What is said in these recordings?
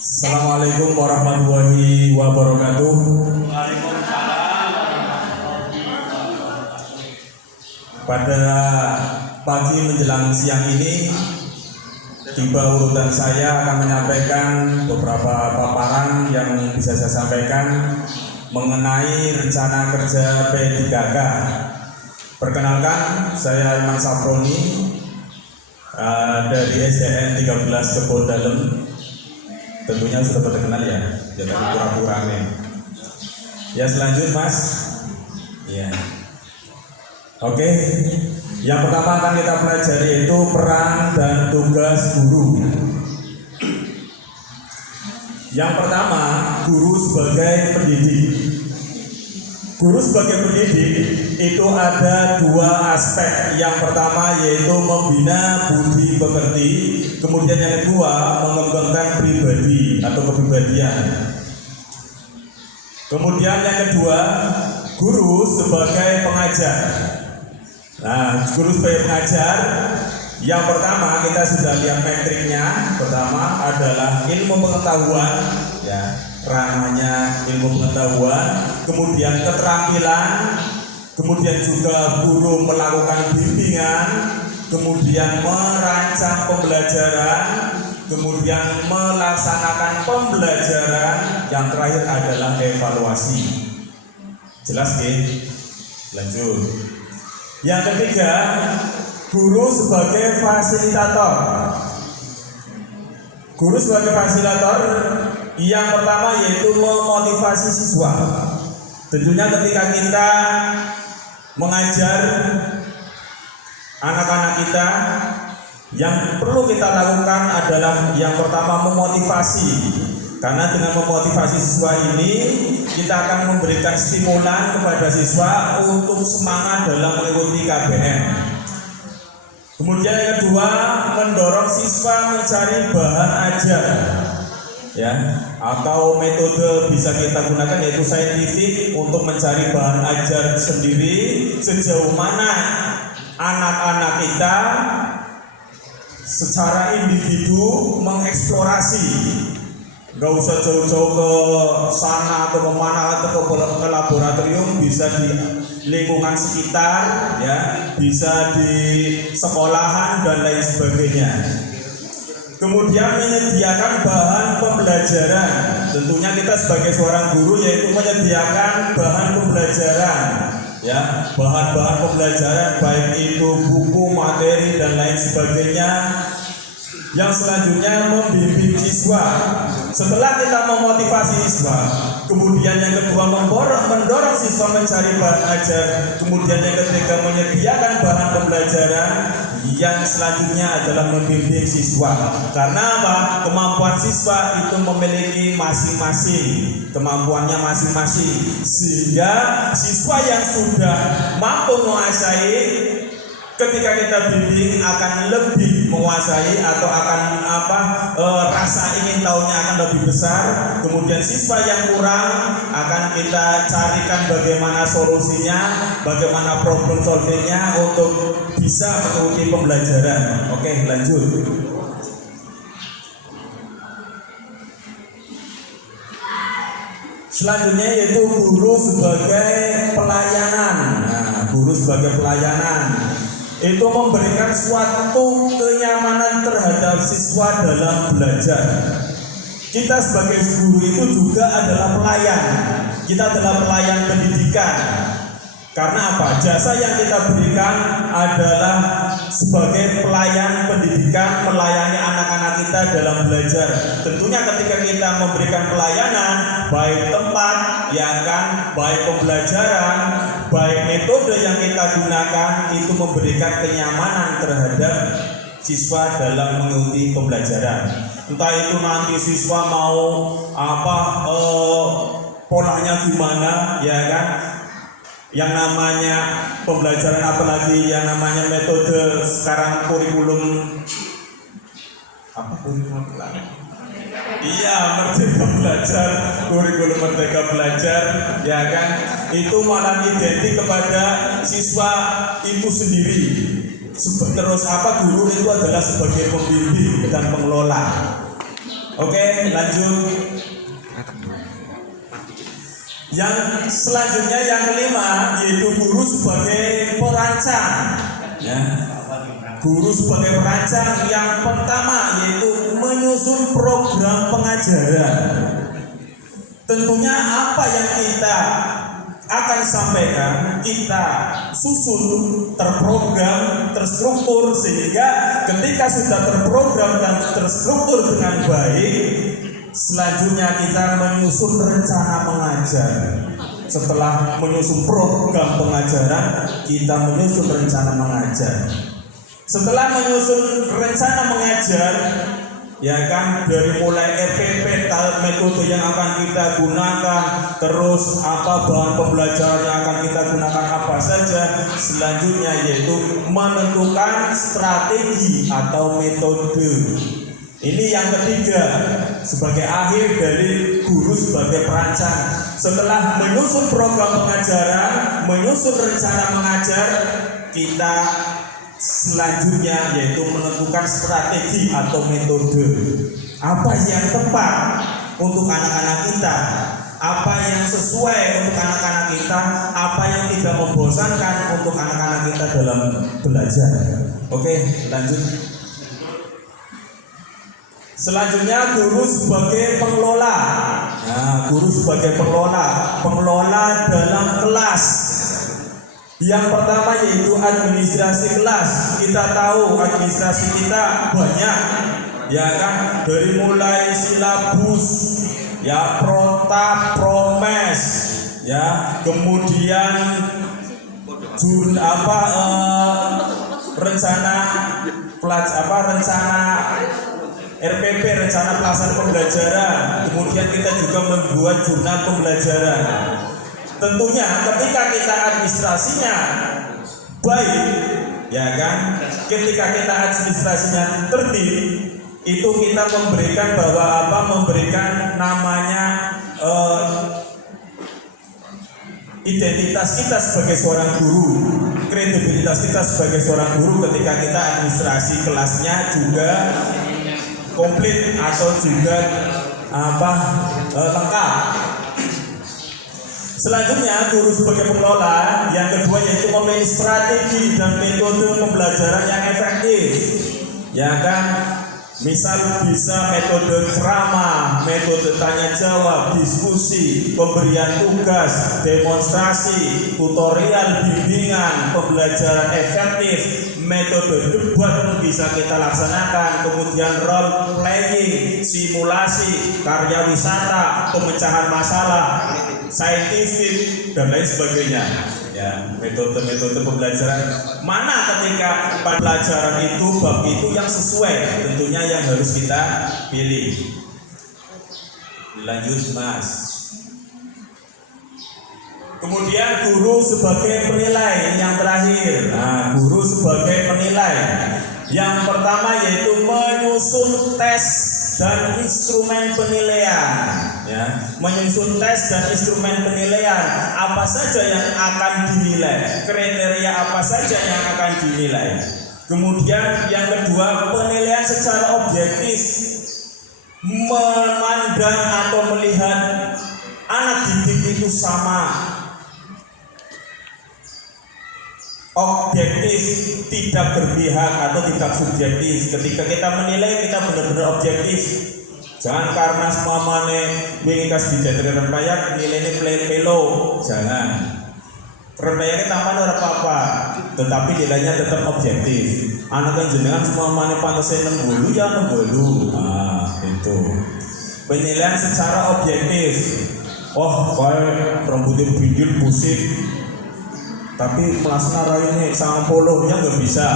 Assalamualaikum warahmatullahi wabarakatuh. Pada pagi menjelang siang ini, tiba urutan saya akan menyampaikan beberapa paparan yang bisa saya sampaikan mengenai rencana kerja P3K. Perkenalkan, saya Iman Saproni dari SDN 13 Kebon Dalem. Tentunya sudah pada kenal ya, jangan pura-pura nih. Ya, selanjut Mas. Ya. Oke. Yang pertama akan kita pelajari yaitu peran dan tugas guru. Yang pertama, guru sebagai pendidik. Guru sebagai pendidik itu ada dua aspek. Yang pertama yaitu membina budi pekerti, kemudian yang kedua mengembangkan pribadi atau kepribadian. Kemudian yang kedua, guru sebagai pengajar. Nah, guru sebagai pengajar, yang pertama kita sudah lihat metriknya. Pertama adalah ilmu pengetahuan, ya, ranahnya ilmu pengetahuan, kemudian keterampilan, kemudian juga guru melakukan bimbingan, kemudian merancang pembelajaran, kemudian melaksanakan pembelajaran, yang terakhir adalah evaluasi. Jelas nih? Lanjut. Yang ketiga, guru sebagai fasilitator. Guru sebagai fasilitator yang pertama yaitu memotivasi siswa. Tentunya ketika kita mengajar anak-anak kita, yang perlu kita lakukan adalah yang pertama memotivasi. Karena dengan memotivasi siswa ini, kita akan memberikan stimulan kepada siswa untuk semangat dalam mengikuti KBM. Kemudian yang kedua, mendorong siswa mencari bahan ajar, ya, atau metode bisa kita gunakan yaitu saintifik untuk mencari bahan ajar sendiri. Sejauh mana anak-anak kita secara individu mengeksplorasi. Gak usah jauh-jauh ke sana atau kemana atau ke laboratorium, bisa di lingkungan sekitar, ya, bisa di sekolahan dan lain sebagainya. Kemudian menyediakan bahan pembelajaran. Tentunya kita sebagai seorang guru yaitu menyediakan bahan pembelajaran, ya, bahan-bahan pembelajaran baik itu buku, materi dan lain sebagainya. Yang selanjutnya membimbing siswa. Setelah kita memotivasi siswa, kemudian yang kedua mendorong siswa mencari bahan ajar, kemudian yang ketiga menyediakan bahan pembelajaran, yang selanjutnya adalah membimbing siswa. Karena apa? Kemampuan siswa itu memiliki masing-masing, kemampuannya masing-masing, sehingga siswa yang sudah mampu menguasai, ketika kita bimbing akan lebih menguasai atau akan rasa ingin tahunya akan lebih besar. Kemudian siswa yang kurang akan kita carikan bagaimana solusinya, bagaimana problem solvingnya untuk bisa mengikuti pembelajaran. Oke, lanjut. Selanjutnya yaitu guru sebagai pelayanan. Nah, guru sebagai pelayanan itu memberikan suatu kenyamanan terhadap siswa dalam belajar. Kita sebagai guru itu juga adalah pelayan. Kita adalah pelayan pendidikan. Karena apa? Jasa yang kita berikan adalah sebagai pelayan pendidikan, melayani anak-anak kita dalam belajar. Tentunya ketika kita memberikan pelayanan, baik tempat, ya kan, baik pembelajaran, baik metode yang kita gunakan, itu memberikan kenyamanan terhadap siswa dalam mengikuti pembelajaran. Entah itu nanti siswa mau polanya gimana, ya kan? Yang namanya pembelajaran, apalagi yang namanya metode sekarang kurikulum Iya, Merdeka Belajar, kurikulum Merdeka Belajar, ya kan? Itu malah identik kepada siswa itu sendiri. Terus guru itu adalah sebagai pembimbing dan pengelola. Oke, lanjut. Yang selanjutnya yang kelima yaitu guru sebagai perancang. Ya. Guru sebagai perancang yang pertama yaitu menyusun program pengajaran. Tentunya apa yang kita akan sampaikan kita susun terprogram, terstruktur, sehingga ketika sudah terprogram dan terstruktur dengan baik, selanjutnya kita menyusun rencana mengajar. Setelah menyusun program pengajaran, kita menyusun rencana mengajar. Setelah menyusun rencana mengajar, ya kan, dari mulai RPP, metode yang akan kita gunakan, terus apa bahan pembelajaran yang akan kita gunakan apa saja, selanjutnya yaitu menentukan strategi atau metode. Ini yang ketiga sebagai akhir dari guru sebagai perancang. Setelah menyusun program pengajaran, menyusun rencana mengajar, kita selanjutnya yaitu menentukan strategi atau metode. Apa yang tepat untuk anak-anak kita, apa yang sesuai untuk anak-anak kita, apa yang tidak membosankan untuk anak-anak kita dalam belajar. Oke, lanjut. Selanjutnya guru sebagai pengelola. Nah, guru sebagai pengelola dalam kelas. Yang pertama yaitu administrasi kelas. Kita tahu administrasi kita banyak, ya kan, dari mulai silabus, ya, protap, promes, ya, kemudian rencana RPP, rencana pelaksanaan pembelajaran. Kemudian kita juga membuat jurnal pembelajaran. Tentunya ketika kita administrasinya baik, ya kan, ketika kita administrasinya tertib, itu kita memberikan memberikan namanya identitas kita sebagai seorang guru, kredibilitas kita sebagai seorang guru ketika kita administrasi kelasnya juga komplit atau juga lengkap. Selanjutnya guru sebagai pengelola yang kedua yaitu memilih strategi dan metode pembelajaran yang efektif, ya kan, misal bisa metode ceramah, metode tanya jawab, diskusi, pemberian tugas, demonstrasi, tutorial, bimbingan, pembelajaran efektif, metode debat pun bisa kita laksanakan, kemudian role playing, simulasi, karya wisata, pemecahan masalah, saintifik, dan lain sebagainya. Ya, metode-metode pembelajaran mana ketika pembelajaran itu bab itu yang sesuai, tentunya yang harus kita pilih. Lanjut, Mas. Kemudian guru sebagai penilai yang terakhir. Nah, guru sebagai penilai yang pertama yaitu menyusun tes dan instrumen penilaian, ya, menyusun tes dan instrumen penilaian apa saja yang akan dinilai, kriteria apa saja yang akan dinilai. Kemudian yang kedua, penilaian secara objektif, memandang atau melihat anak didik itu sama, objektif, tidak berpihak atau tidak subjektif. Ketika kita menilai, kita benar-benar objektif. Jangan karena semamane wingi kas dijadri rempayak nilainya pelo, jangan. Rempayaknya tampan ora apa-apa, tetapi nilainya tetap objektif. Anak yang jenengan semamane pantasnya 60 ya 60. Nah, itu. Penilaian secara objektif. Oh, kayak rambutnya bindil pusing, tapi kelasnya raine sang polonya nggak bisa,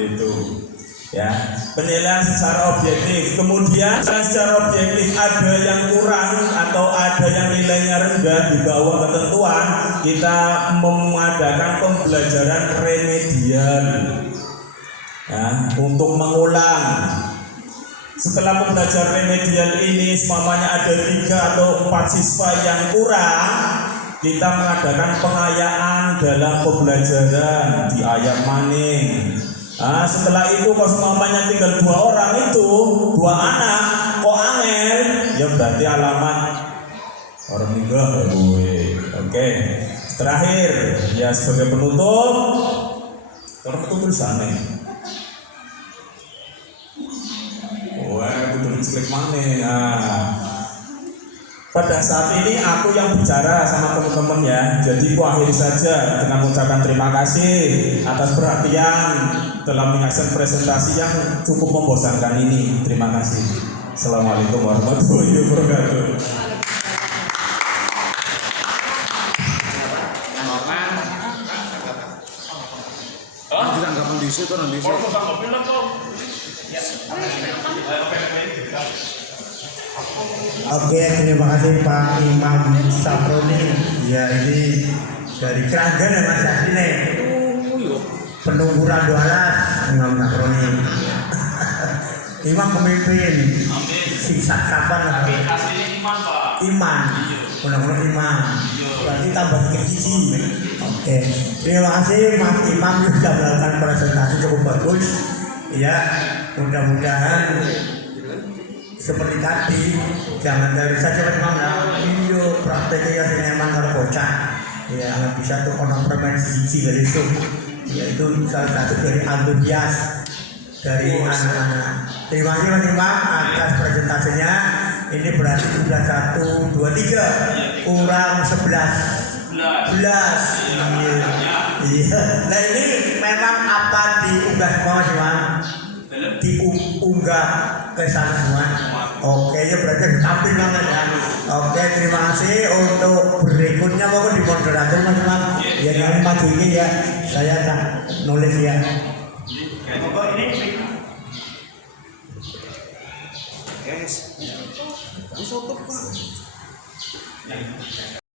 gitu, ya. Penilaian secara objektif. Kemudian secara objektif ada yang kurang atau ada yang nilainya rendah di bawah ketentuan, kita mengadakan pembelajaran remedial, ya, untuk mengulang. Setelah pembelajaran remedial ini, semuanya ada 3 atau 4 siswa yang kurang, kita mengadakan pengayaan dalam pembelajaran di ayat maning. Nah, setelah itu kalau semuanya tinggal 2 orang itu, 2 anak, kok aneh berarti alamat orang meninggal ya gue. Oke. Terakhir ya sebagai penutup, orang penutup sana. Wah, betul jelek mana? Nah, pada saat ini aku yang bicara sama teman-teman ya. Jadi aku akhiri saja dengan mengucapkan terima kasih atas perhatian dalam menyaksikan presentasi yang cukup membosankan ini. Terima kasih. Assalamualaikum warahmatullahi wabarakatuh. Oke, terima kasih Pak Imam Saproni. Ya ini dari Keranggan ya Mas Asline. Penungguran 12 Imam Saproni. Imam pemimpin. Sisa kapan? Iman. Mudah-mudahan Imam. Berarti tambah kecil. Oke, terima kasih Mas Imam sudah melakukan presentasi cukup bagus. Ya, mudah-mudahan seperti tadi, jangan dari saja bagaimana iyo prakteknya ya sineman kalau bocah ya nggak bisa tuh orang permain siji dari itu ya itu salah satu dari antusias dari anak-anak. Terima kasih Mas Imam atas presentasinya. Ini berarti sudah 1, 2, 3 kurang 11 iya. Nah ini memang apa diunggah semua sih Mas? Diunggah ke sana semua. Oke ya berarti tampil banget ya. Oke, terima kasih. Untuk berikutnya mau di moderator Mas Imam. Ya kami maju ini ya. Saya tak nulis ya. Ini